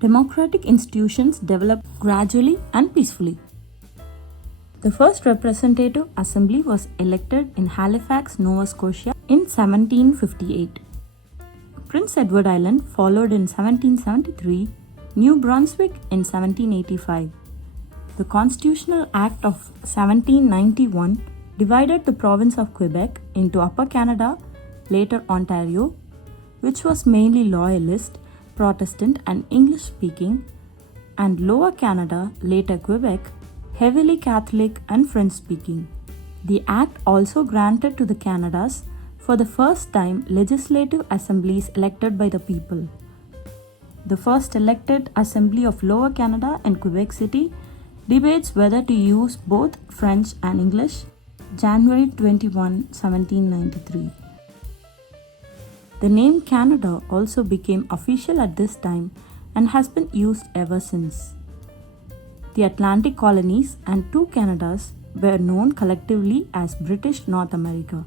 democratic institutions developed gradually and peacefully. The first representative assembly was elected in Halifax, Nova Scotia in 1758. Prince Edward Island followed in 1773, New Brunswick in 1785. The Constitutional Act of 1791 divided the province of Quebec into Upper Canada, later Ontario, which was mainly Loyalist, Protestant and English-speaking, and Lower Canada, later Quebec, heavily Catholic and French-speaking. The Act also granted to the Canadas, for the first time, legislative assemblies elected by the people. The first elected assembly of Lower Canada and Quebec City debates whether to use both French and English, January 21, 1793. The name Canada also became official at this time and has been used ever since. The Atlantic colonies and two Canadas were known collectively as British North America.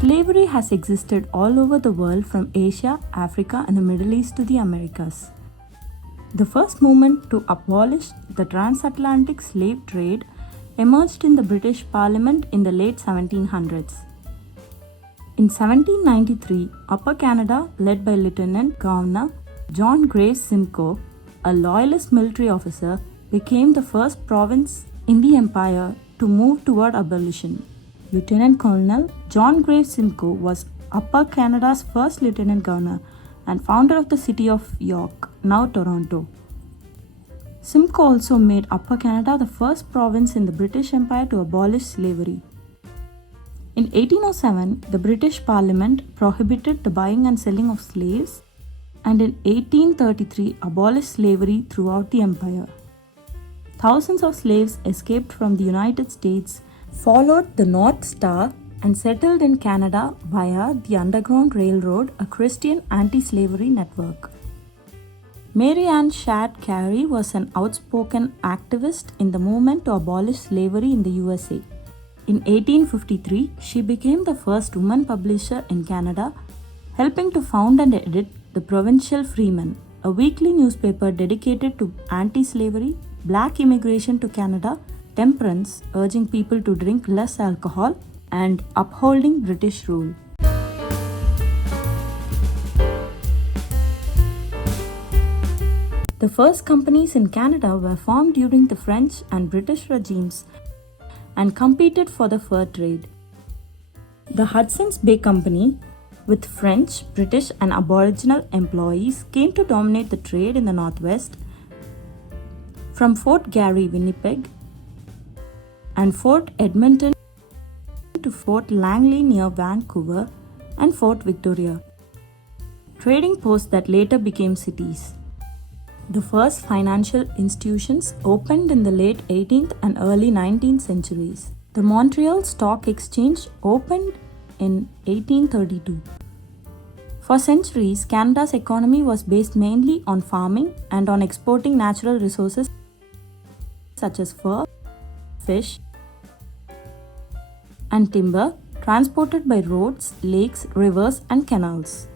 Slavery has existed all over the world from Asia, Africa, and the Middle East to the Americas. The first movement to abolish the transatlantic slave trade emerged in the British Parliament in the late 1700s. In 1793, Upper Canada, led by Lieutenant Governor John Graves Simcoe, a Loyalist military officer, became the first province in the Empire to move toward abolition. Lieutenant Colonel John Graves Simcoe was Upper Canada's first Lieutenant Governor and founder of the city of York, now Toronto. Simcoe also made Upper Canada the first province in the British Empire to abolish slavery. In 1807, the British Parliament prohibited the buying and selling of slaves, and in 1833 abolished slavery throughout the empire. Thousands of slaves escaped from the United States, followed the North Star, and settled in Canada via the Underground Railroad, a Christian anti-slavery network. Mary Ann Shadd Cary was an outspoken activist in the movement to abolish slavery in the USA. In 1853, she became the first woman publisher in Canada, helping to found and edit the Provincial Freeman, a weekly newspaper dedicated to anti-slavery, black immigration to Canada, temperance, urging people to drink less alcohol, and upholding British rule. The first companies in Canada were formed during the French and British regimes and competed for the fur trade. The Hudson's Bay Company, with French, British, and Aboriginal employees, came to dominate the trade in the Northwest, from Fort Garry, Winnipeg, and Fort Edmonton to Fort Langley near Vancouver and Fort Victoria, trading posts that later became cities. The first financial institutions opened in the late 18th and early 19th centuries. The Montreal Stock Exchange opened in 1832. For centuries, Canada's economy was based mainly on farming and on exporting natural resources such as fur, fish, and timber transported by roads, lakes, rivers, and canals.